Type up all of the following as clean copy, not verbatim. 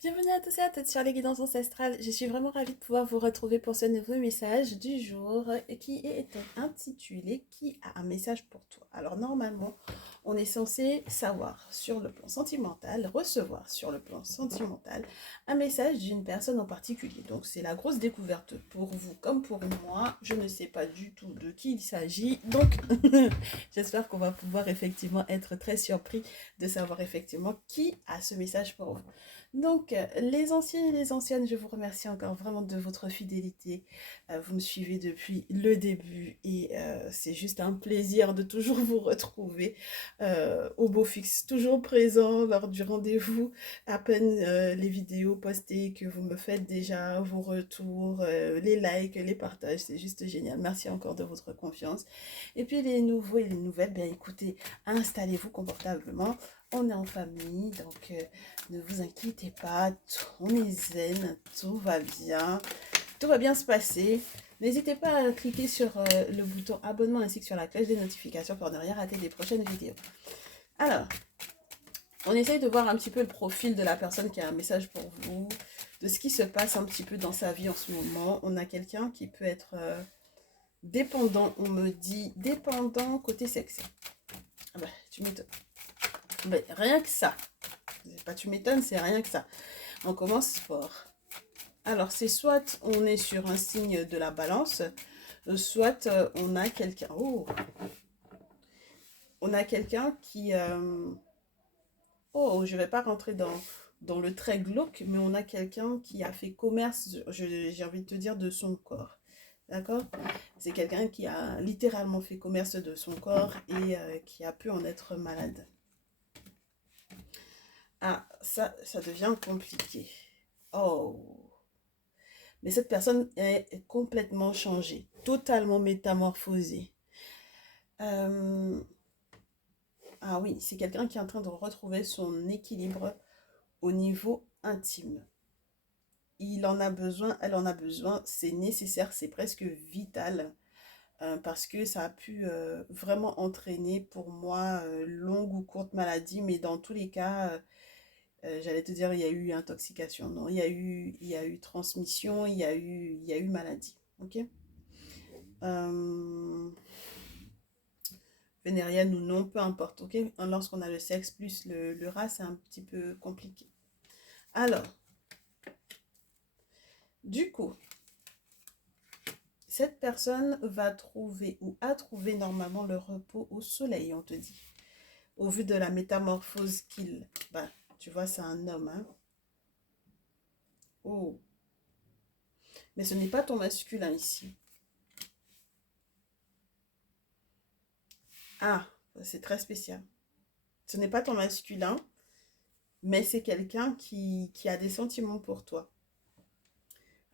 Bienvenue à tous et à toutes sur les guidances ancestrales. Je suis vraiment ravie de pouvoir vous retrouver pour ce nouveau message du jour qui est intitulé Qui a un message pour toi? Alors normalement, on est censé savoir sur le plan sentimental, recevoir sur le plan sentimental un message d'une personne en particulier. Donc c'est la grosse découverte pour vous comme pour moi. Je ne sais pas du tout de qui il s'agit. Donc j'espère qu'on va pouvoir effectivement être très surpris de savoir effectivement qui a ce message pour vous. Donc, les anciens et les anciennes, je vous remercie encore vraiment de votre fidélité. Vous me suivez depuis le début et c'est juste un plaisir de toujours vous retrouver au beau fixe, toujours présent lors du rendez-vous. À peine les vidéos postées que vous me faites déjà, vos retours, les likes, les partages, c'est juste génial. Merci encore de votre confiance. Et puis les nouveaux et les nouvelles, bien écoutez, installez-vous confortablement. On est en famille, donc ne vous inquiétez pas, on est zen, tout va bien se passer. N'hésitez pas à cliquer sur le bouton abonnement ainsi que sur la cloche des notifications pour ne rien rater des prochaines vidéos. Alors, on essaye de voir un petit peu le profil de la personne qui a un message pour vous, de ce qui se passe un petit peu dans sa vie en ce moment. On a quelqu'un qui peut être dépendant, on me dit dépendant côté sexe. Ah bah, tu m'étonnes. Mais rien que ça. Pas tu m'étonnes, c'est rien que ça. On commence fort. Alors, c'est soit on est sur un signe de la balance, soit on a quelqu'un. Oh, on a quelqu'un qui. Oh, je vais pas rentrer dans le très glauque, mais on a quelqu'un qui a fait commerce, j'ai envie de te dire, de son corps. D'accord? C'est quelqu'un qui a littéralement fait commerce de son corps et qui a pu en être malade. Ah, ça devient compliqué. Oh. Mais cette personne est complètement changée, totalement métamorphosée. Euh, ah oui, c'est quelqu'un qui est en train de retrouver son équilibre au niveau intime. Il en a besoin, elle en a besoin, c'est nécessaire, c'est presque vital parce que ça a pu vraiment entraîner pour moi longue ou courte maladie, mais dans tous les cas, j'allais te dire il y a eu intoxication, non, il y a eu transmission, il y a eu maladie, ok? Euh, Vénérienne ou non, peu importe, ok? Lorsqu'on a le sexe plus le ras, c'est un petit peu compliqué. Alors, du coup, cette personne va trouver ou a trouvé normalement le repos au soleil, on te dit. Au vu de la métamorphose qu'il... Bah, tu vois, c'est un homme, hein? Oh, mais ce n'est pas ton masculin ici. Ah, c'est très spécial. Ce n'est pas ton masculin, mais c'est quelqu'un qui a des sentiments pour toi.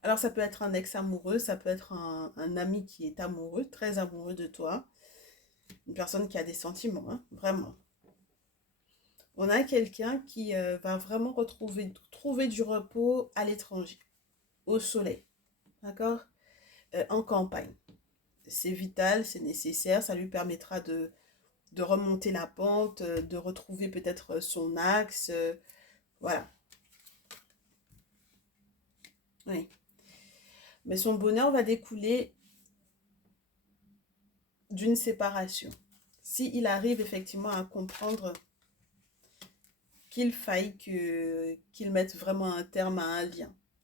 Alors, ça peut être un ex-amoureux, ça peut être un ami qui est amoureux, très amoureux de toi. Une personne qui a des sentiments, hein, vraiment. On a quelqu'un qui va vraiment trouver du repos à l'étranger, au soleil, d'accord? En campagne. C'est vital, c'est nécessaire, ça lui permettra de remonter la pente, de retrouver peut-être son axe, voilà. Oui. Mais son bonheur va découler d'une séparation. S'il arrive effectivement à comprendre qu'il faille qu'il mette vraiment un terme à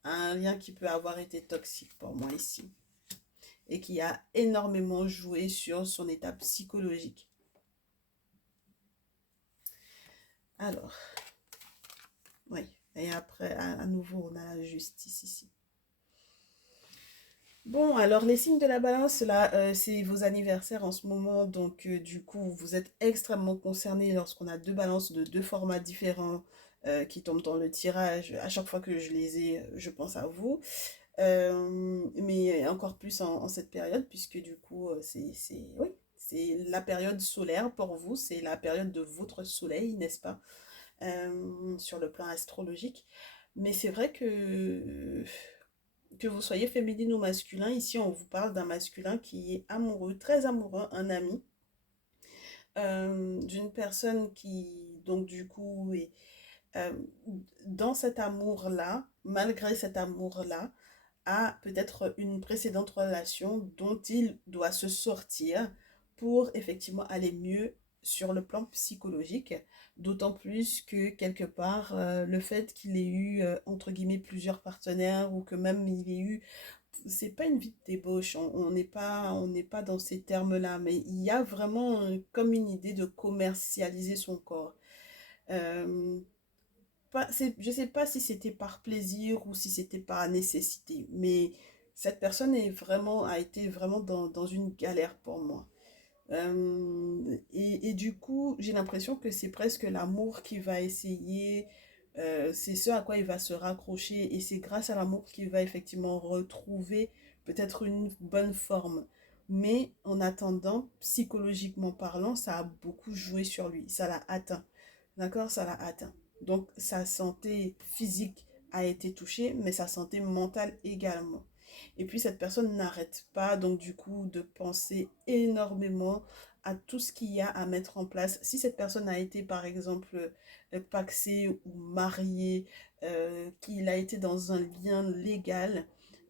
un lien qui peut avoir été toxique pour moi ici, et qui a énormément joué sur son état psychologique. Alors, oui, et après, à nouveau, on a la justice ici. Bon, alors les signes de la balance, là, c'est vos anniversaires en ce moment, donc du coup, vous êtes extrêmement concernés lorsqu'on a deux balances de deux formats différents qui tombent dans le tirage. À chaque fois que je les ai, je pense à vous. Mais encore plus en cette période, puisque du coup, oui, c'est la période solaire pour vous, c'est la période de votre soleil, n'est-ce pas? Sur le plan astrologique. Mais c'est vrai que vous soyez féminine ou masculin, ici on vous parle d'un masculin qui est amoureux, très amoureux, un ami, d'une personne qui, donc du coup, euh, dans cet amour-là, malgré cet amour-là, a peut-être une précédente relation dont il doit se sortir pour effectivement aller mieux sur le plan psychologique, d'autant plus que quelque part le fait qu'il ait eu entre guillemets plusieurs partenaires ou que même il ait eu, c'est pas une vie de débauche, on n'est pas dans ces termes-là, mais il y a vraiment comme une idée de commercialiser son corps. Euh, je sais pas si c'était par plaisir ou si c'était par nécessité, mais cette personne a été vraiment dans une galère pour moi. Et du coup, j'ai l'impression que c'est presque l'amour qui va essayer, c'est ce à quoi il va se raccrocher, et c'est grâce à l'amour qu'il va effectivement retrouver peut-être une bonne forme. Mais en attendant, psychologiquement parlant, ça a beaucoup joué sur lui, ça l'a atteint. D'accord, ça l'a atteint. Donc sa santé physique a été touchée, mais sa santé mentale également. Et puis cette personne n'arrête pas donc du coup de penser énormément à tout ce qu'il y a à mettre en place. Si cette personne a été par exemple paxée ou mariée, qu'il a été dans un lien légal,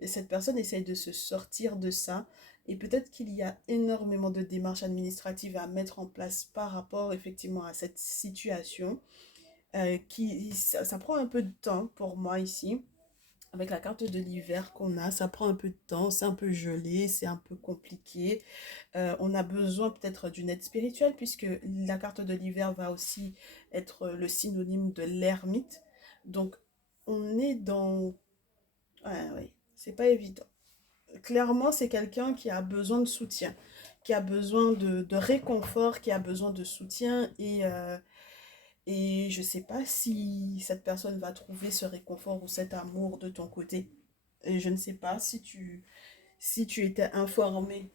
cette personne essaye de se sortir de ça. Et peut-être qu'il y a énormément de démarches administratives à mettre en place par rapport effectivement à cette situation. Ça prend un peu de temps pour moi ici. Avec la carte de l'hiver qu'on a, ça prend un peu de temps, c'est un peu gelé, c'est un peu compliqué. On a besoin peut-être d'une aide spirituelle puisque la carte de l'hiver va aussi être le synonyme de l'ermite. Donc, on est dans... Ouais, ouais, c'est pas évident. Clairement, c'est quelqu'un qui a besoin de soutien, qui a besoin de réconfort, qui a besoin de soutien et je sais pas si cette personne va trouver ce réconfort ou cet amour de ton côté. Et je ne sais pas si tu étais informé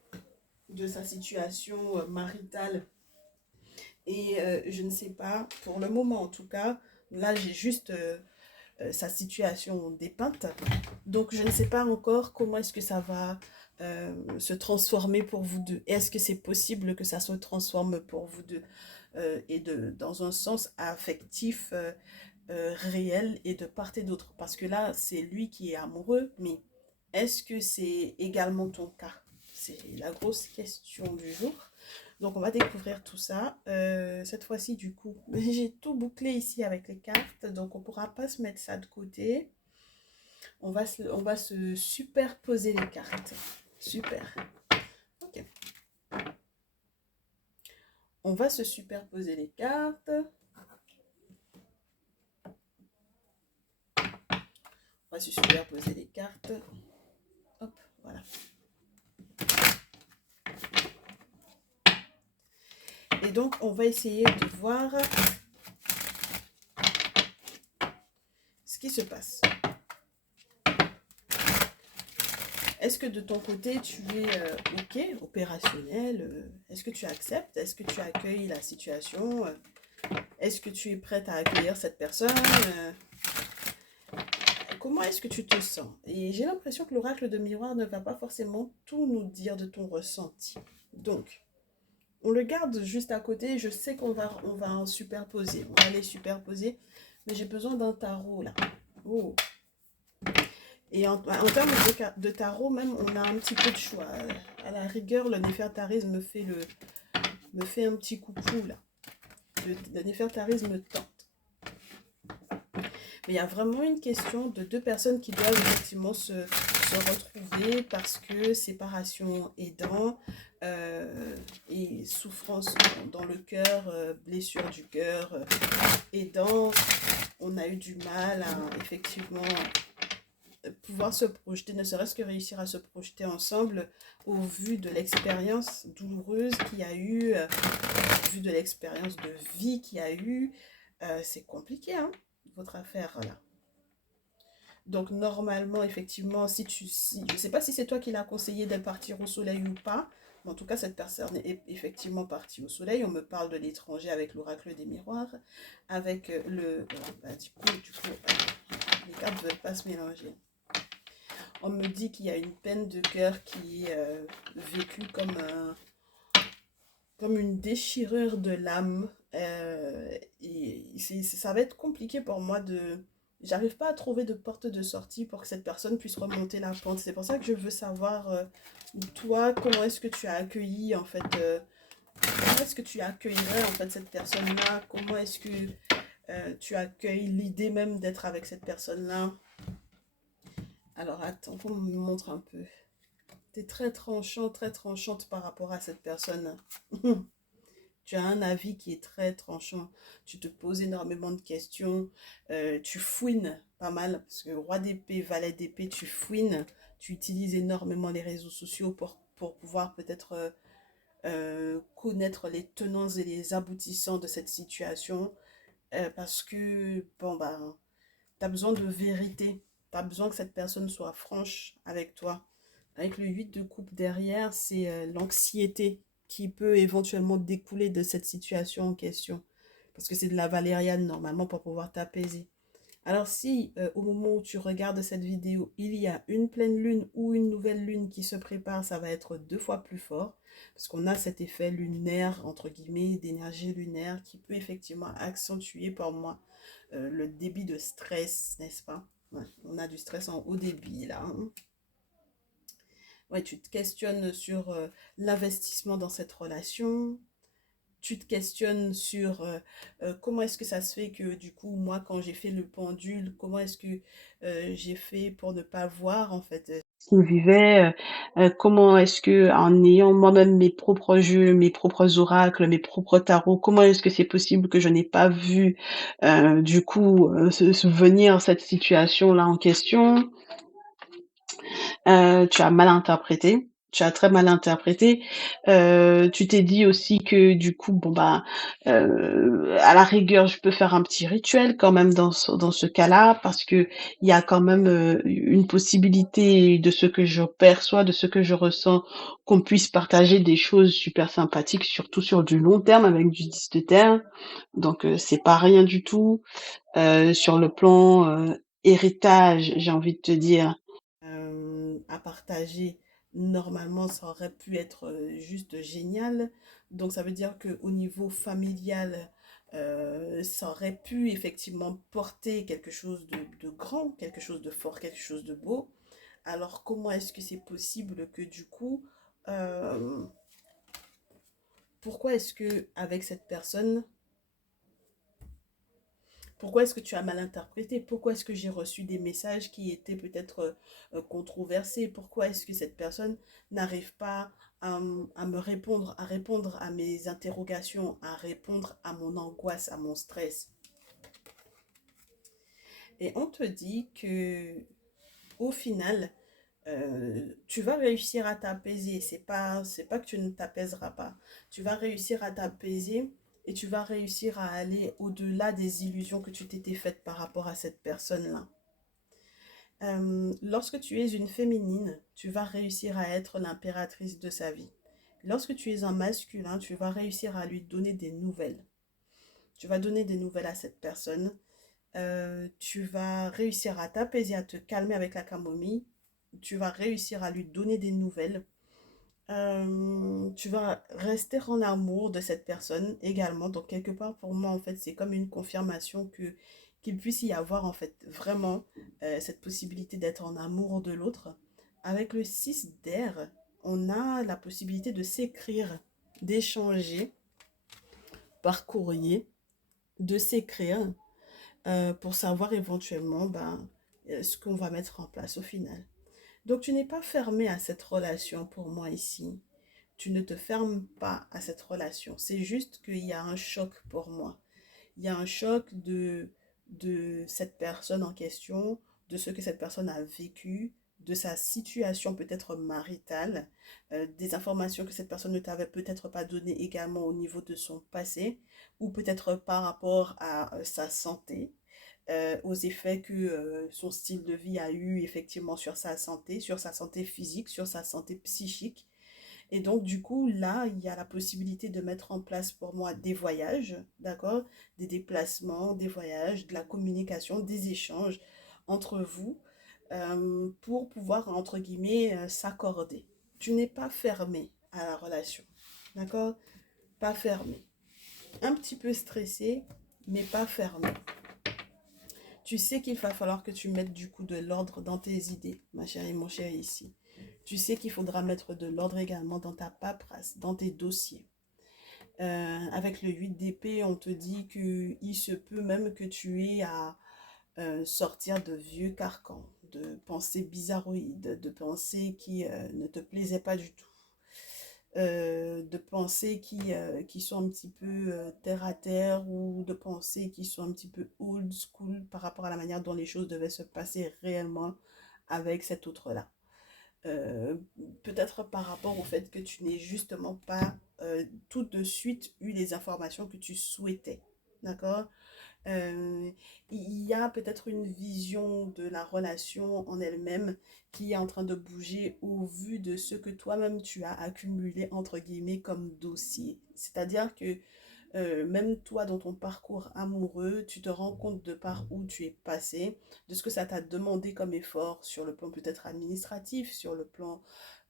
de sa situation maritale. Et je ne sais pas, pour le moment en tout cas, là j'ai juste sa situation dépeinte. Donc je ne sais pas encore comment est-ce que ça va se transformer pour vous deux. Est-ce que c'est possible que ça se transforme pour vous deux dans un sens affectif réel et de part et d'autre? Parce que là, c'est lui qui est amoureux, mais est-ce que c'est également ton cas? C'est la grosse question du jour. Donc, on va découvrir tout ça. Cette fois-ci, du coup, j'ai tout bouclé ici avec les cartes, donc on ne pourra pas se mettre ça de côté. On va se superposer les cartes. Super. Ok. On va se superposer les cartes. On va se superposer les cartes. Hop, voilà. Et donc, on va essayer de voir ce qui se passe. Est-ce que de ton côté, tu es OK, opérationnel? Est-ce que tu acceptes? Est-ce que tu accueilles la situation? Est-ce que tu es prête à accueillir cette personne? Comment est-ce que tu te sens? Et j'ai l'impression que l'oracle de miroir ne va pas forcément tout nous dire de ton ressenti. Donc, on le garde juste à côté. Je sais on va en superposer. On va les superposer. Mais j'ai besoin d'un tarot là. Oh. Et en termes de tarot, même, on a un petit peu de choix. À la rigueur, le néfertarisme me fait un petit coucou là. Le néfertarisme tente. Mais il y a vraiment une question de deux personnes qui doivent effectivement se retrouver parce que séparation aidant et souffrance dans le cœur, blessure du cœur aidant, on a eu du mal à effectivement pouvoir se projeter, ne serait-ce que réussir à se projeter ensemble au vu de l'expérience douloureuse qu'il y a eu, au vu de l'expérience de vie qu'il y a eu. C'est compliqué, hein, votre affaire là. Donc normalement, effectivement, je ne sais pas si c'est toi qui l'as conseillé de partir au soleil ou pas, mais en tout cas, cette personne est effectivement partie au soleil. On me parle de l'étranger avec l'oracle des miroirs, avec du coup, les cartes ne veulent pas se mélanger. On me dit qu'il y a une peine de cœur qui est vécue comme comme une déchirure de l'âme. Ça va être compliqué pour moi de... J'arrive pas à trouver de porte de sortie pour que cette personne puisse remonter la pente. C'est pour ça que je veux savoir, toi, comment est-ce que tu as accueilli, en fait, comment est-ce que tu accueillerais, en fait, cette personne-là? Comment est-ce que tu accueilles l'idée même d'être avec cette personne-là? Alors, attends, qu'on me montre un peu. Tu es très tranchant, très tranchante par rapport à cette personne. Tu as un avis qui est très tranchant. Tu te poses énormément de questions. Tu fouines pas mal. Parce que roi d'épée, valet d'épée, tu fouines. Tu utilises énormément les réseaux sociaux pour pouvoir peut-être connaître les tenants et les aboutissants de cette situation. Parce que, bon, ben, tu as besoin de vérité. Tu as besoin que cette personne soit franche avec toi. Avec le 8 de coupe derrière, c'est l'anxiété qui peut éventuellement découler de cette situation en question. Parce que c'est de la valériane normalement pour pouvoir t'apaiser. Alors si au moment où tu regardes cette vidéo, il y a une pleine lune ou une nouvelle lune qui se prépare, ça va être 2 fois plus fort. Parce qu'on a cet effet lunaire, entre guillemets, d'énergie lunaire qui peut effectivement accentuer pour moi le débit de stress, n'est-ce pas? Ouais, on a du stress en haut débit là, hein. Ouais, tu te questionnes sur l'investissement dans cette relation. Tu te questionnes sur comment est-ce que ça se fait que du coup, moi, quand j'ai fait le pendule, comment est-ce que j'ai fait pour ne pas voir en fait ce qu'il vivait, comment est-ce que en ayant moi-même mes propres jeux, mes propres oracles, mes propres tarots, comment est-ce que c'est possible que je n'ai pas vu du coup venir cette situation-là en question? Tu as mal interprété, tu as très mal interprété. Tu t'es dit aussi que du coup, bon bah, à la rigueur, je peux faire un petit rituel quand même dans ce cas-là, parce que il y a quand même, une possibilité de ce que je perçois, de ce que je ressens, qu'on puisse partager des choses super sympathiques, surtout sur du long terme avec du 10 de terre. Donc, c'est pas rien du tout. Sur le plan, héritage, j'ai envie de te dire, à partager, normalement, ça aurait pu être juste génial. Donc, ça veut dire qu'au niveau familial, ça aurait pu effectivement porter quelque chose de grand, quelque chose de fort, quelque chose de beau. Alors, comment est-ce que c'est possible que du coup, euh, pourquoi est-ce que avec cette personne, pourquoi est-ce que tu as mal interprété? Pourquoi est-ce que j'ai reçu des messages qui étaient peut-être controversés? Pourquoi est-ce que cette personne n'arrive pas à me répondre, à répondre à mes interrogations, à répondre à mon angoisse, à mon stress? Et on te dit que au final, tu vas réussir à t'apaiser. C'est pas que tu ne t'apaiseras pas. Tu vas réussir à t'apaiser et tu vas réussir à aller au-delà des illusions que tu t'étais faites par rapport à cette personne-là. Lorsque tu es une féminine, tu vas réussir à être l'impératrice de sa vie. Lorsque tu es un masculin, tu vas réussir à lui donner des nouvelles. Tu vas donner des nouvelles à cette personne. Tu vas réussir à t'apaiser, à te calmer avec la camomille. Tu vas réussir à lui donner des nouvelles. Tu vas rester en amour de cette personne également. Donc, quelque part, pour moi, en fait, c'est comme une confirmation que qu'il puisse y avoir, en fait, vraiment cette possibilité d'être en amour de l'autre. Avec le 6 d'air, on a la possibilité de s'écrire, d'échanger par courrier, de s'écrire pour savoir éventuellement ben, ce qu'on va mettre en place au final. Donc, tu n'es pas fermé à cette relation pour moi ici. Tu ne te fermes pas à cette relation. C'est juste qu'il y a un choc pour moi. Il y a un choc de cette personne en question, de ce que cette personne a vécu, de sa situation peut-être maritale, des informations que cette personne ne t'avait peut-être pas données également au niveau de son passé, ou peut-être par rapport à sa santé, aux effets que son style de vie a eu effectivement sur sa santé physique, sur sa santé psychique. Et donc, du coup, là, il y a la possibilité de mettre en place pour moi des voyages, d'accord? Des déplacements, des voyages, de la communication, des échanges entre vous pour pouvoir, entre guillemets, s'accorder. Tu n'es pas fermé à la relation, d'accord? pas fermé. Un petit peu stressé, mais pas fermé. Tu sais qu'il va falloir que tu mettes du coup de l'ordre dans tes idées, ma chérie, mon chéri ici. Tu sais qu'il faudra mettre de l'ordre également dans ta paperasse, dans tes dossiers. Avec le 8 d'épée, on te dit qu'il se peut même que tu aies à sortir de vieux carcans, de pensées bizarroïdes, de pensées qui ne te plaisaient pas du tout. De pensées qui sont un petit peu terre à terre ou de pensées qui sont un petit peu old school par rapport à la manière dont les choses devaient se passer réellement avec cet autre-là. Euh, Peut-être par rapport au fait que tu n'aies justement pas tout de suite eu les informations que tu souhaitais. D'accord? Euh, il y a peut-être une vision de la relation en elle-même qui est en train de bouger au vu de ce que toi-même tu as accumulé entre guillemets comme dossier. C'est-à-dire que même toi dans ton parcours amoureux, tu te rends compte de par où tu es passé, de ce que ça t'a demandé comme effort sur le plan peut-être administratif, sur le plan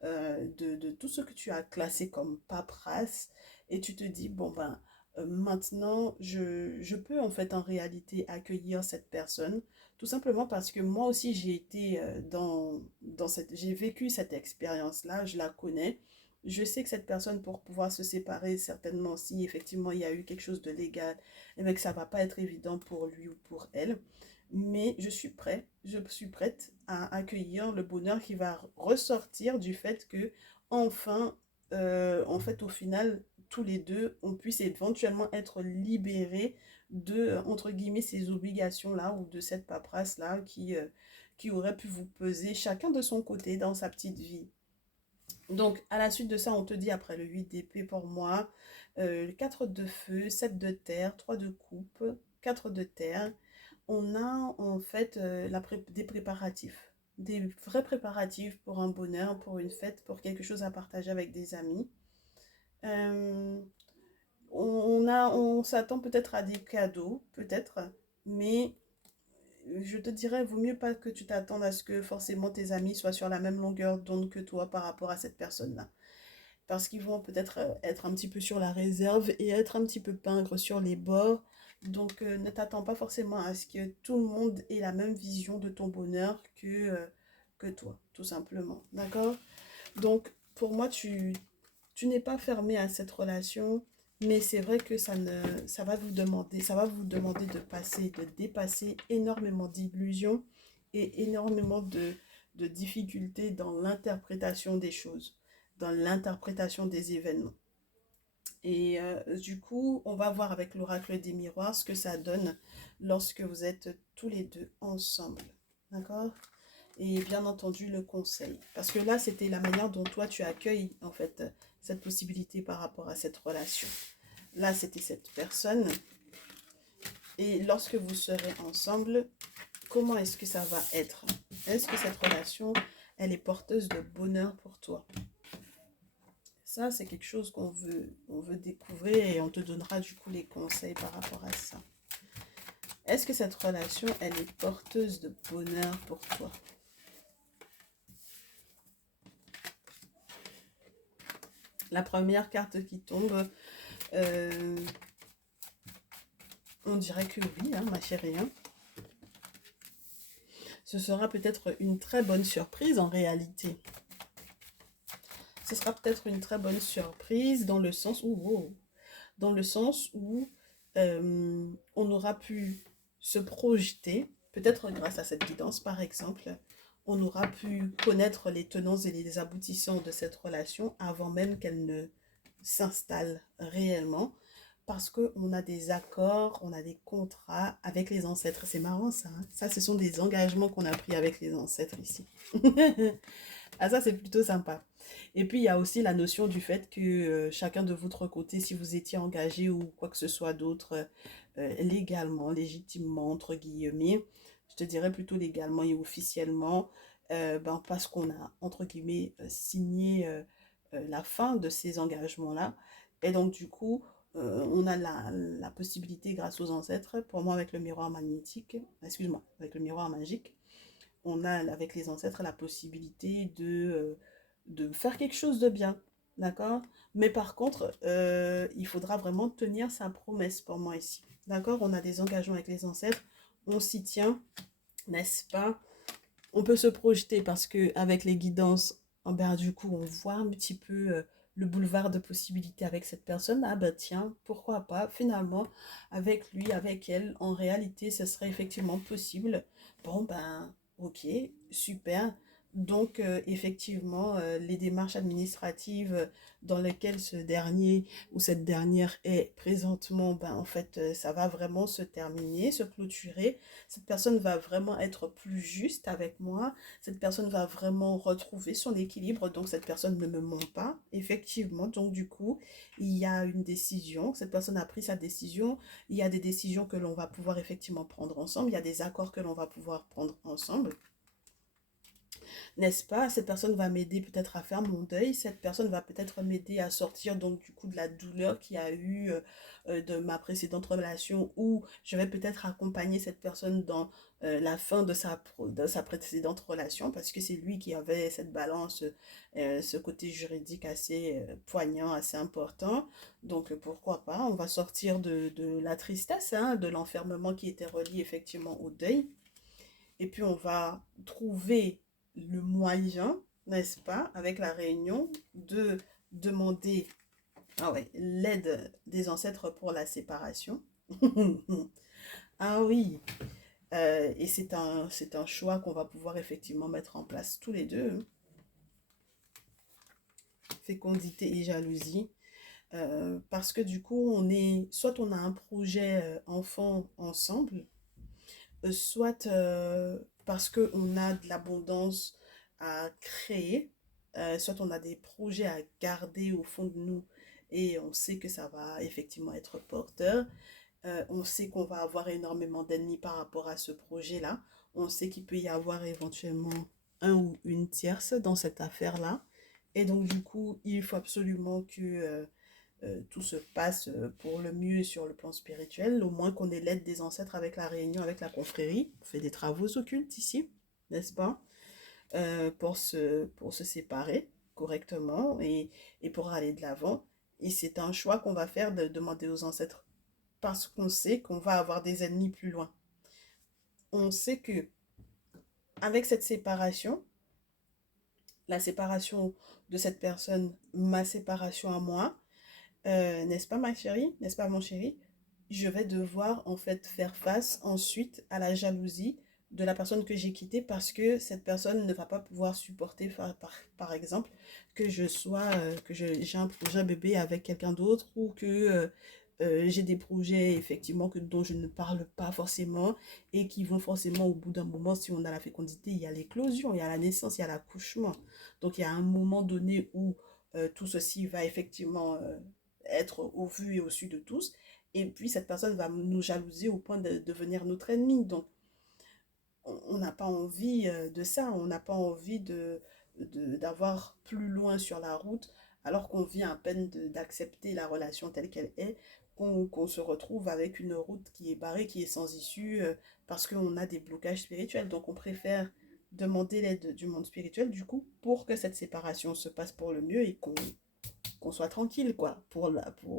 de tout ce que tu as classé comme paperasse, et tu te dis, bon ben, maintenant, je peux en fait en réalité accueillir cette personne, tout simplement parce que moi aussi j'ai été j'ai vécu cette expérience-là, je la connais. Je sais que cette personne, pour pouvoir se séparer, certainement, si effectivement il y a eu quelque chose de légal, et bien que ça ne va pas être évident pour lui ou pour elle. Mais je suis prête à accueillir le bonheur qui va ressortir du fait que, enfin, en fait, au final, tous les deux, on puisse éventuellement être libérés de, entre guillemets, ces obligations-là ou de cette paperasse-là qui aurait pu vous peser chacun de son côté dans sa petite vie. Donc, à la suite de ça, on te dit après le 8 d'épée pour moi, le 4 de feu, 7 de terre, 3 de coupe, 4 de terre. On a en fait des préparatifs, des vrais préparatifs pour un bonheur, pour une fête, pour quelque chose à partager avec des amis. Euh, on s'attend peut-être à des cadeaux, peut-être, mais je te dirais, vaut mieux pas que tu t'attendes à ce que forcément tes amis soient sur la même longueur d'onde que toi par rapport à cette personne-là. Parce qu'ils vont peut-être être un petit peu sur la réserve et être un petit peu pingres sur les bords. Donc ne t'attends pas forcément à ce que tout le monde ait la même vision de ton bonheur que toi, tout simplement. D'accord? Donc pour moi, tu n'es pas fermé à cette relation, mais c'est vrai que ça va vous demander de dépasser énormément d'illusions et énormément de difficultés dans l'interprétation des choses, dans l'interprétation des événements. Et du coup, on va voir avec l'oracle des miroirs ce que ça donne lorsque vous êtes tous les deux ensemble. D'accord? Et bien entendu le conseil. Parce que là, c'était la manière dont toi, tu accueilles en fait cette possibilité par rapport à cette relation. Là, c'était cette personne. Et lorsque vous serez ensemble, comment est-ce que ça va être? Est-ce que cette relation, elle est porteuse de bonheur pour toi? Ça, c'est quelque chose on veut découvrir et on te donnera du coup les conseils par rapport à ça. Est-ce que cette relation, elle est porteuse de bonheur pour toi? La première carte qui tombe, euh, on dirait que oui, hein, ma chérie. Hein. Ce sera peut-être une très bonne surprise en réalité. Ce sera peut-être une très bonne surprise dans le sens où, wow, dans le sens où on aura pu se projeter, peut-être grâce à cette guidance par exemple, on aura pu connaître les tenants et les aboutissants de cette relation avant même qu'elle ne s'installe réellement, parce qu'on a des accords, on a des contrats avec les ancêtres. C'est marrant ça, hein. Ça, ce sont des engagements qu'on a pris avec les ancêtres ici. Ah ça, c'est plutôt sympa. Et puis, il y a aussi la notion du fait que chacun de votre côté, si vous étiez engagé ou quoi que ce soit d'autre, légalement, légitimement, entre guillemets, je te dirais plutôt légalement et officiellement, ben, parce qu'on a, entre guillemets, signé la fin de ces engagements-là. Et donc, du coup, on a la possibilité, grâce aux ancêtres, pour moi, avec le miroir magnétique, excuse-moi, avec le miroir magique, on a avec les ancêtres la possibilité de faire quelque chose de bien. D'accord? Mais par contre, il faudra vraiment tenir sa promesse pour moi ici. D'accord? On a des engagements avec les ancêtres, on s'y tient, n'est-ce pas? On peut se projeter parce que avec les guidances, oh ben, du coup, on voit un petit peu le boulevard de possibilités avec cette personne. Ah ben tiens, pourquoi pas? Finalement, avec lui, avec elle, en réalité, ce serait effectivement possible. Bon ben, ok, super. Donc, effectivement, les démarches administratives dans lesquelles ce dernier ou cette dernière est présentement, ben, en fait, ça va vraiment se terminer, se clôturer. Cette personne va vraiment être plus juste avec moi. Cette personne va vraiment retrouver son équilibre. Donc, cette personne ne me ment pas, effectivement. Donc, du coup, il y a une décision. Cette personne a pris sa décision. Il y a des décisions que l'on va pouvoir effectivement prendre ensemble. Il y a des accords que l'on va pouvoir prendre ensemble, n'est-ce pas? Cette personne va m'aider peut-être à faire mon deuil. Cette personne va peut-être m'aider à sortir donc du coup de la douleur qu'il y a eu de ma précédente relation, ou je vais peut-être accompagner cette personne dans la fin de sa précédente relation parce que c'est lui qui avait cette balance, ce côté juridique assez poignant, assez important. Donc pourquoi pas? On va sortir de la tristesse, hein, de l'enfermement qui était relié effectivement au deuil. Et puis on va trouver le moyen, n'est-ce pas, avec la réunion, de demander ah ouais, l'aide des ancêtres pour la séparation. Ah oui, et c'est un choix qu'on va pouvoir effectivement mettre en place tous les deux, hein. Fécondité et jalousie. Parce que du coup, soit on a un projet enfant ensemble, soit parce qu'on a de l'abondance à créer, soit on a des projets à garder au fond de nous et on sait que ça va effectivement être porteur. On sait qu'on va avoir énormément d'ennemis par rapport à ce projet-là. On sait qu'il peut y avoir éventuellement un ou une tierce dans cette affaire-là. Et donc, du coup, il faut absolument que tout se passe pour le mieux sur le plan spirituel, au moins qu'on ait l'aide des ancêtres avec la réunion, avec la confrérie. On fait des travaux occultes ici, n'est-ce pas? Pour se séparer correctement et pour aller de l'avant. Et c'est un choix qu'on va faire de demander aux ancêtres parce qu'on sait qu'on va avoir des ennemis plus loin. On sait que avec cette séparation, la séparation de cette personne, ma séparation à moi, n'est-ce pas ma chérie, n'est-ce pas mon chéri, je vais devoir en fait faire face ensuite à la jalousie de la personne que j'ai quittée parce que cette personne ne va pas pouvoir supporter par exemple que j'ai un projet bébé avec quelqu'un d'autre ou que j'ai des projets effectivement dont je ne parle pas forcément et qui vont forcément au bout d'un moment, si on a la fécondité, il y a l'éclosion, il y a la naissance, il y a l'accouchement. Donc il y a un moment donné où tout ceci va effectivement être au vu et au su de tous. Et puis cette personne va nous jalouser au point de devenir notre ennemi. Donc on n'a pas envie de ça, on n'a pas envie d'avoir plus loin sur la route alors qu'on vient à peine d'accepter la relation telle qu'elle est, qu'on se retrouve avec une route qui est barrée, qui est sans issue, parce qu'on a des blocages spirituels. Donc on préfère demander l'aide du monde spirituel, du coup, pour que cette séparation se passe pour le mieux et qu'on soit tranquille, quoi, pour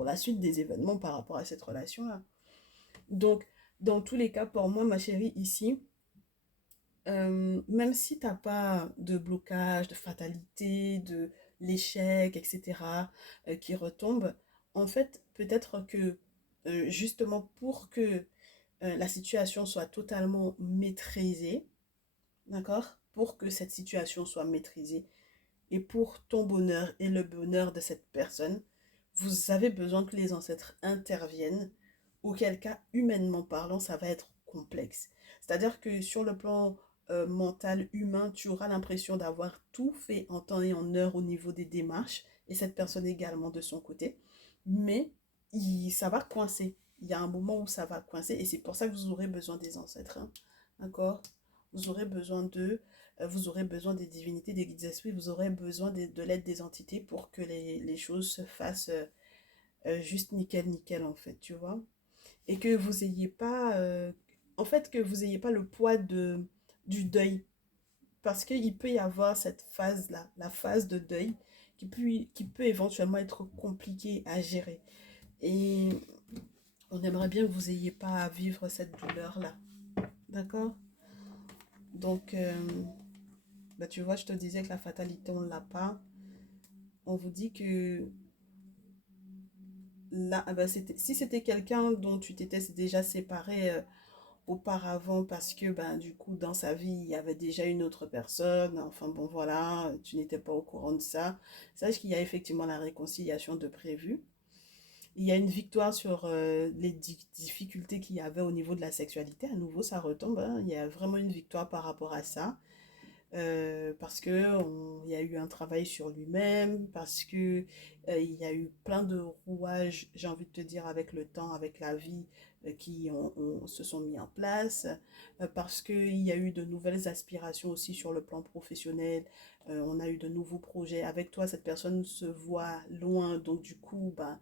la suite des événements par rapport à cette relation-là. Donc, dans tous les cas, pour moi, ma chérie, ici, même si t'as pas de blocage, de fatalité, de l'échec, etc., qui retombe, en fait, peut-être que justement pour que la situation soit totalement maîtrisée, d'accord? Pour que cette situation soit maîtrisée et pour ton bonheur et le bonheur de cette personne, vous avez besoin que les ancêtres interviennent, auquel cas, humainement parlant, ça va être complexe. C'est-à-dire que sur le plan mental, humain, tu auras l'impression d'avoir tout fait en temps et en heure au niveau des démarches, et cette personne également de son côté, mais ça va coincer. Il y a un moment où ça va coincer, et c'est pour ça que vous aurez besoin des ancêtres, hein. D'accord? Vous aurez besoin d'eux, vous aurez besoin des divinités, des guides esprits, vous aurez besoin de l'aide des entités pour que les choses se fassent juste nickel, nickel en fait, tu vois. Et que vous ayez pas, en fait, que vous ayez pas le poids du deuil. Parce qu'il peut y avoir cette phase-là, la phase de deuil, qui peut éventuellement être compliqué à gérer. Et on aimerait bien que vous n'ayez pas à vivre cette douleur-là. D'accord? Donc, bah, tu vois, je te disais que la fatalité, on ne l'a pas. On vous dit que là, ah bah, si c'était quelqu'un dont tu t'étais déjà séparé auparavant parce que ben, du coup, dans sa vie, il y avait déjà une autre personne, enfin bon, voilà, tu n'étais pas au courant de ça, sache qu'il y a effectivement la réconciliation de prévu. Il y a une victoire sur les difficultés qu'il y avait au niveau de la sexualité. À nouveau, ça retombe, hein. Il y a vraiment une victoire par rapport à ça. Parce que il y a eu un travail sur lui-même, parce que il y a eu plein de rouages, j'ai envie de te dire, avec le temps, avec la vie, qui se sont mis en place, parce qu'il y a eu de nouvelles aspirations aussi sur le plan professionnel, on a eu de nouveaux projets. Avec toi, cette personne se voit loin, donc du coup, bah,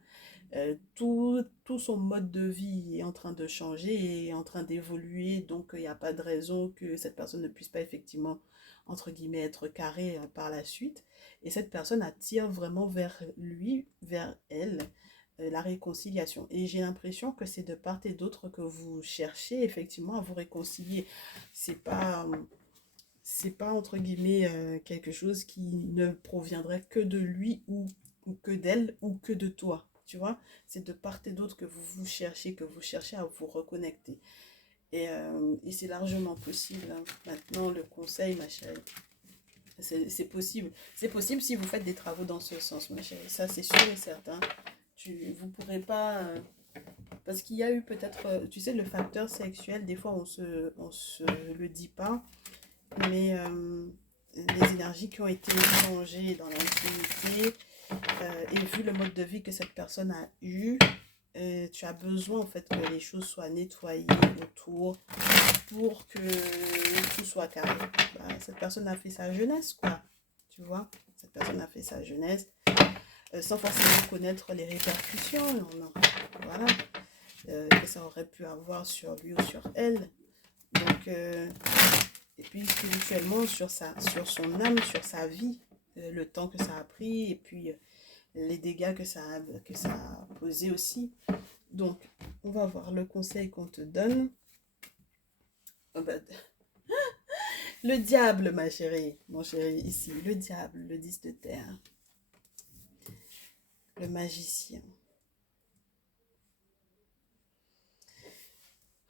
tout son mode de vie est en train de changer et est en train d'évoluer, donc il n'y a pas de raison que cette personne ne puisse pas effectivement, entre guillemets, être carrée par la suite. Et cette personne attire vraiment vers lui, vers elle, la réconciliation. Et j'ai l'impression que c'est de part et d'autre que vous cherchez effectivement à vous réconcilier. C'est pas, c'est pas entre guillemets quelque chose qui ne proviendrait que de lui ou que d'elle ou que de toi. Tu vois, c'est de part et d'autre que que vous cherchez à vous reconnecter. Et c'est largement possible, hein. Maintenant, le conseil, ma chérie, c'est possible. C'est possible si vous faites des travaux dans ce sens, ma chérie. Ça, c'est sûr et certain. Vous pourrez pas. Parce qu'il y a eu peut-être. Tu sais, le facteur sexuel, des fois, on se le dit pas. Mais les énergies qui ont été mélangées dans l'intimité et vu le mode de vie que cette personne a eu, tu as besoin en fait que les choses soient nettoyées autour pour que tout soit carré. Bah, cette personne a fait sa jeunesse, quoi. Tu vois, cette personne a fait sa jeunesse sans forcément connaître les répercussions. Non, non. Voilà. Que ça aurait pu avoir sur lui ou sur elle. Donc, et puis spirituellement sur son âme, sur sa vie, le temps que ça a pris et puis les dégâts que ça a posé aussi. Donc, on va voir le conseil qu'on te donne. Oh bah, le diable, ma chérie, mon chéri, ici, le diable, le 10 de terre, le magicien.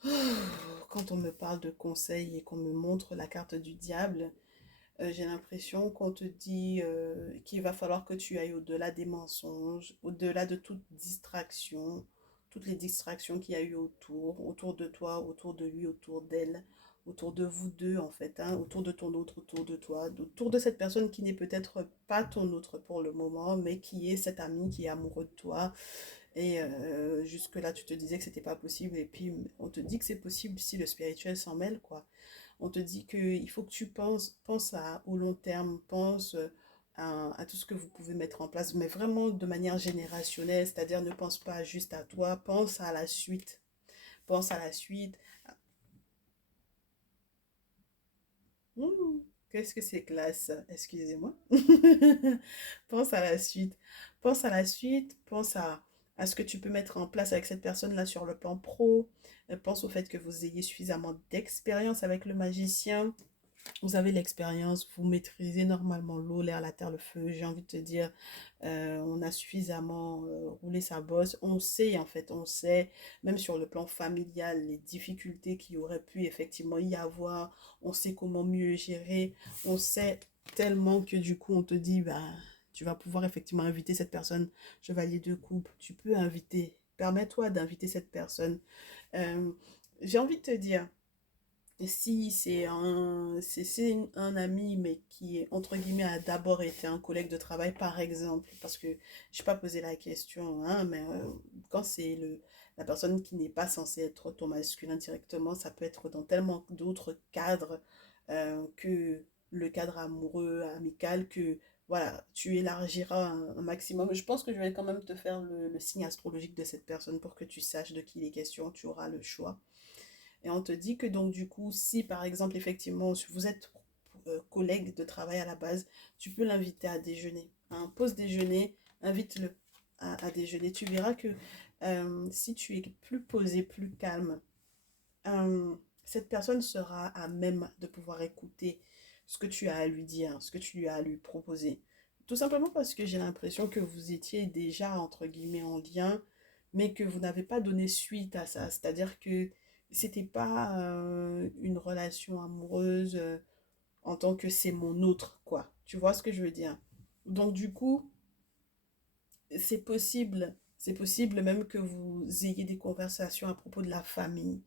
Quand on me parle de conseil et qu'on me montre la carte du diable, j'ai l'impression qu'on te dit qu'il va falloir que tu ailles au-delà des mensonges, au-delà de toute distraction, toutes les distractions qu'il y a eu autour de toi, autour de lui, autour d'elle, autour de vous deux en fait, hein, autour de ton autre, autour de toi, autour de cette personne qui n'est peut-être pas ton autre pour le moment, mais qui est cet ami qui est amoureux de toi. Et jusque-là, tu te disais que c'était pas possible, et puis on te dit que c'est possible si le spirituel s'en mêle, quoi. On te dit qu'il faut que tu penses au long terme, pense à tout ce que vous pouvez mettre en place, mais vraiment de manière générationnelle, c'est-à-dire ne pense pas juste à toi, pense à la suite. Pense à la suite. Ouh, qu'est-ce que c'est classe, excusez-moi. Pense à la suite. Pense à la suite, pense à ce que tu peux mettre en place avec cette personne-là sur le plan pro. Pense au fait que vous ayez suffisamment d'expérience avec le magicien. Vous avez l'expérience, vous maîtrisez normalement l'eau, l'air, la terre, le feu. J'ai envie de te dire, on a suffisamment roulé sa bosse. On sait, en fait, on sait, même sur le plan familial, les difficultés qu'il aurait pu effectivement y avoir. On sait comment mieux gérer. On sait tellement que du coup, on te dit, bah, tu vas pouvoir effectivement inviter cette personne, chevalier de coupe. Tu peux inviter, permets-toi d'inviter cette personne. Euh, j'ai envie de te dire, si c'est un ami, mais qui, entre guillemets, a d'abord été un collègue de travail, par exemple, parce que je n'ai pas posé la question, hein, mais quand c'est la personne qui n'est pas censée être ton masculin directement, ça peut être dans tellement d'autres cadres que le cadre amoureux, amical, que voilà, tu élargiras un maximum. Je pense que je vais quand même te faire le signe astrologique de cette personne pour que tu saches de qui il est question, tu auras le choix. Et on te dit que donc du coup, si par exemple effectivement vous êtes collègue de travail à la base, tu peux l'inviter à déjeuner. Hein, pause déjeuner, invite-le à déjeuner. Tu verras que si tu es plus posé, plus calme, euh, cette personne sera à même de pouvoir écouter ce que tu as à lui dire, ce que tu lui as à lui proposer. Tout simplement parce que j'ai l'impression que vous étiez déjà, entre guillemets, en lien, mais que vous n'avez pas donné suite à ça. C'est-à-dire que c'était pas une relation amoureuse en tant que c'est mon autre, quoi. Tu vois ce que je veux dire? Donc, du coup, c'est possible même que vous ayez des conversations à propos de la famille,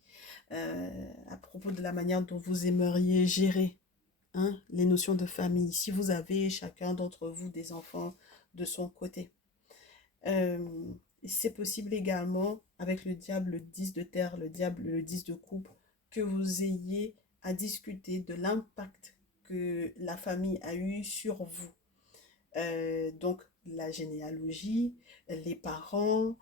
à propos de la manière dont vous aimeriez gérer, hein, les notions de famille, si vous avez chacun d'entre vous des enfants de son côté. Euh, c'est possible également, avec le diable, le 10 de terre, le diable, le 10 de coupe, que vous ayez à discuter de l'impact que la famille a eu sur vous. Donc, la généalogie, les parents,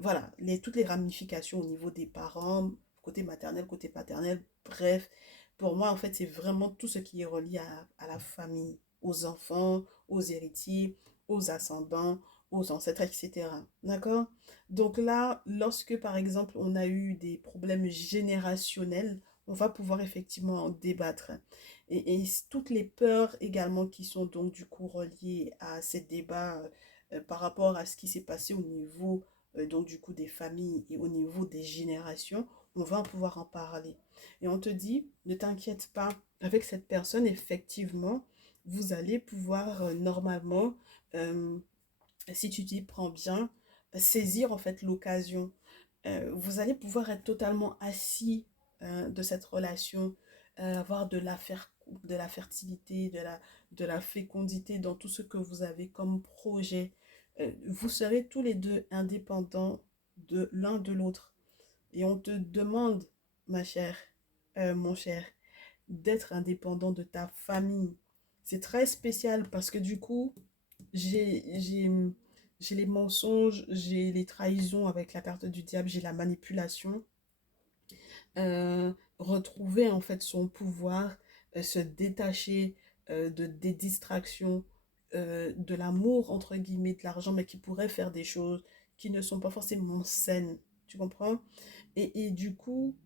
voilà, toutes les ramifications au niveau des parents, côté maternel, côté paternel, bref. Pour moi, en fait, c'est vraiment tout ce qui est relié à la famille, aux enfants, aux héritiers, aux ascendants, aux ancêtres, etc. D'accord? Donc là, lorsque, par exemple, on a eu des problèmes générationnels, on va pouvoir effectivement en débattre et toutes les peurs également qui sont donc du coup reliées à ces débats par rapport à ce qui s'est passé au niveau donc du coup des familles et au niveau des générations, on va pouvoir en parler. Et on te dit, ne t'inquiète pas, avec cette personne, effectivement, vous allez pouvoir normalement, euh, si tu t'y prends bien, saisir en fait l'occasion. Vous allez pouvoir être totalement assis de cette relation, avoir de la fertilité, de la fécondité dans tout ce que vous avez comme projet. Vous serez tous les deux indépendants de l'un de l'autre. Et on te demande, ma chère, mon cher, d'être indépendant de ta famille. C'est très spécial parce que du coup, j'ai, j'ai, j'ai les mensonges, j'ai les trahisons avec la carte du diable, j'ai la manipulation. Retrouver en fait son pouvoir, se détacher des distractions, de l'amour entre guillemets, de l'argent, mais qui pourrait faire des choses qui ne sont pas forcément saines. Tu comprends? Et du coup,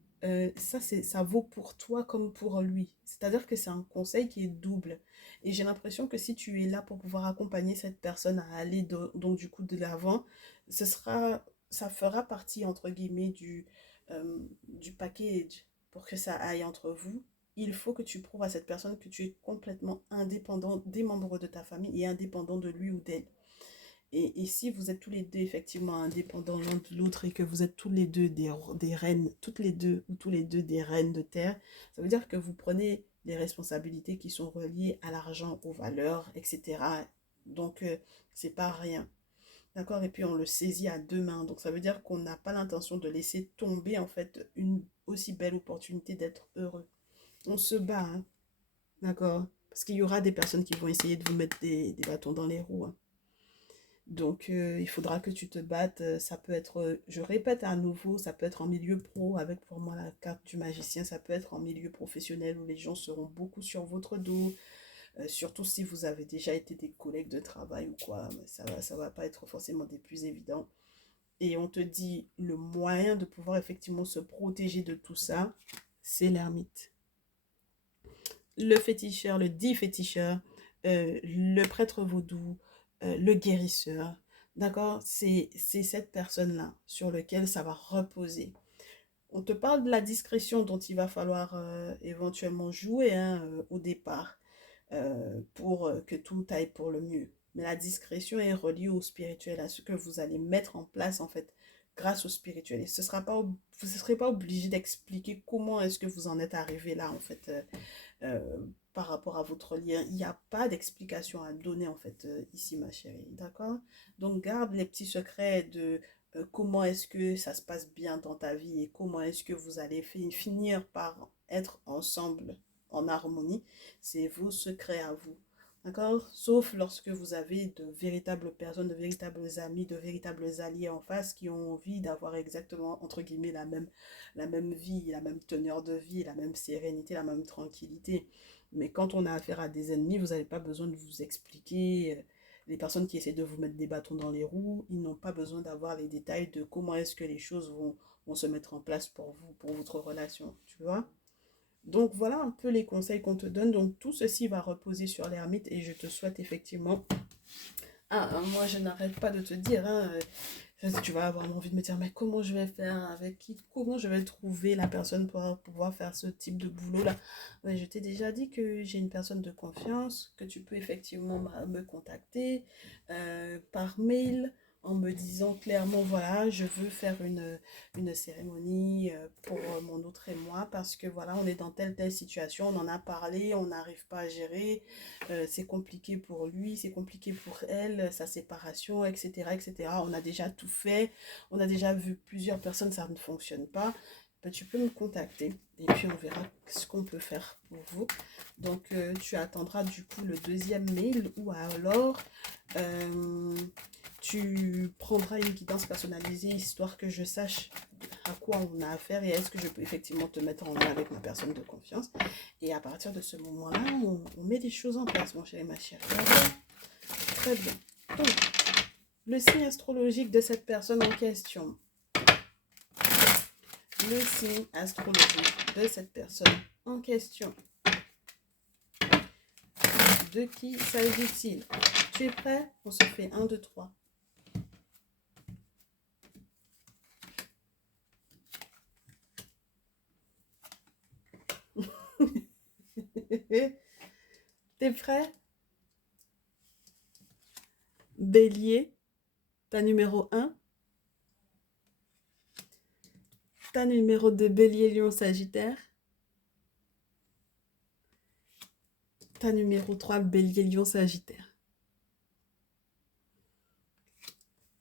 ça vaut pour toi comme pour lui. C'est-à-dire que c'est un conseil qui est double. Et j'ai l'impression que si tu es là pour pouvoir accompagner cette personne à aller donc du coup de l'avant, ça fera partie entre guillemets du package pour que ça aille entre vous. Il faut que tu prouves à cette personne que tu es complètement indépendant des membres de ta famille et indépendant de lui ou d'elle. Et si vous êtes tous les deux effectivement indépendants l'un de l'autre et que vous êtes tous les deux des reines, toutes les deux ou tous les deux des reines de terre, ça veut dire que vous prenez les responsabilités qui sont reliées à l'argent, aux valeurs, etc. Donc, c'est pas rien. D'accord? Et puis, on le saisit à deux mains. Donc, ça veut dire qu'on n'a pas l'intention de laisser tomber, en fait, une aussi belle opportunité d'être heureux. On se bat, hein, d'accord? Parce qu'il y aura des personnes qui vont essayer de vous mettre des bâtons dans les roues, hein. Donc, il faudra que tu te battes. Ça peut être, je répète à nouveau, ça peut être en milieu pro, avec pour moi la carte du magicien. Ça peut être en milieu professionnel où les gens seront beaucoup sur votre dos. Surtout si vous avez déjà été des collègues de travail ou quoi. Mais ça va pas être forcément des plus évidents. Et on te dit, le moyen de pouvoir effectivement se protéger de tout ça, c'est l'ermite. Le féticheur, le dit féticheur, le prêtre vaudou, le guérisseur. D'accord? C'est cette personne-là sur laquelle ça va reposer. On te parle de la discrétion dont il va falloir éventuellement jouer, hein, au départ pour que tout aille pour le mieux. Mais la discrétion est reliée au spirituel, à ce que vous allez mettre en place en fait grâce au spirituel. Et vous ne serez pas obligé d'expliquer comment est-ce que vous en êtes arrivé là en fait par rapport à votre lien. Il n'y a pas d'explication à donner en fait ici ma chérie, d'accord? Donc garde les petits secrets de comment est-ce que ça se passe bien dans ta vie et comment est-ce que vous allez finir par être ensemble en harmonie. C'est vos secrets à vous. D'accord? Sauf lorsque vous avez de véritables personnes, de véritables amis, de véritables alliés en face qui ont envie d'avoir exactement, entre guillemets, la même vie, la même teneur de vie, la même sérénité, la même tranquillité. Mais quand on a affaire à des ennemis, vous n'avez pas besoin de vous expliquer. Les personnes qui essaient de vous mettre des bâtons dans les roues, ils n'ont pas besoin d'avoir les détails de comment est-ce que les choses vont se mettre en place pour vous, pour votre relation, tu vois. Donc voilà un peu les conseils qu'on te donne. Donc tout ceci va reposer sur l'ermite et je te souhaite effectivement... Ah, moi je n'arrête pas de te dire, hein, tu vas avoir envie de me dire, mais comment je vais faire, avec qui, comment je vais trouver la personne pour pouvoir faire ce type de boulot-là. Ouais, je t'ai déjà dit que j'ai une personne de confiance, que tu peux effectivement me contacter par mail en me disant clairement, voilà, je veux faire une cérémonie pour mon autre et moi, parce que voilà, on est dans telle situation, on en a parlé, on n'arrive pas à gérer, c'est compliqué pour lui, c'est compliqué pour elle, sa séparation, etc., etc. On a déjà tout fait, on a déjà vu plusieurs personnes, ça ne fonctionne pas. Ben, tu peux me contacter et puis on verra ce qu'on peut faire pour vous. Donc, tu attendras du coup le deuxième mail ou alors euh, tu prendras une guidance personnalisée histoire que je sache à quoi on a affaire et est-ce que je peux effectivement te mettre en lien avec ma personne de confiance. Et à partir de ce moment-là, on met des choses en place, mon chéri, ma chérie. Très bien. Donc, le signe astrologique de cette personne en question. Le signe astrologique de cette personne en question. De qui s'agit-il? Tu es prêt? On se fait 1, 2, 3. T'es prêt? Bélier, ta numéro 1. Ta numéro 2, Bélier, Lion, Sagittaire. Ta numéro 3, Bélier, Lion, Sagittaire.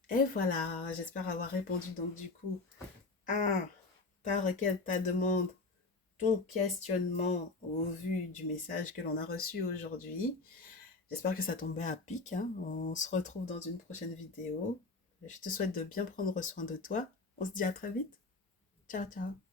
Et voilà, j'espère avoir répondu donc du coup à ta requête, ta demande, ton questionnement au vu du message que l'on a reçu aujourd'hui. J'espère que ça tombait à pic, hein. On se retrouve dans une prochaine vidéo. Je te souhaite de bien prendre soin de toi. On se dit à très vite. Ciao, ciao.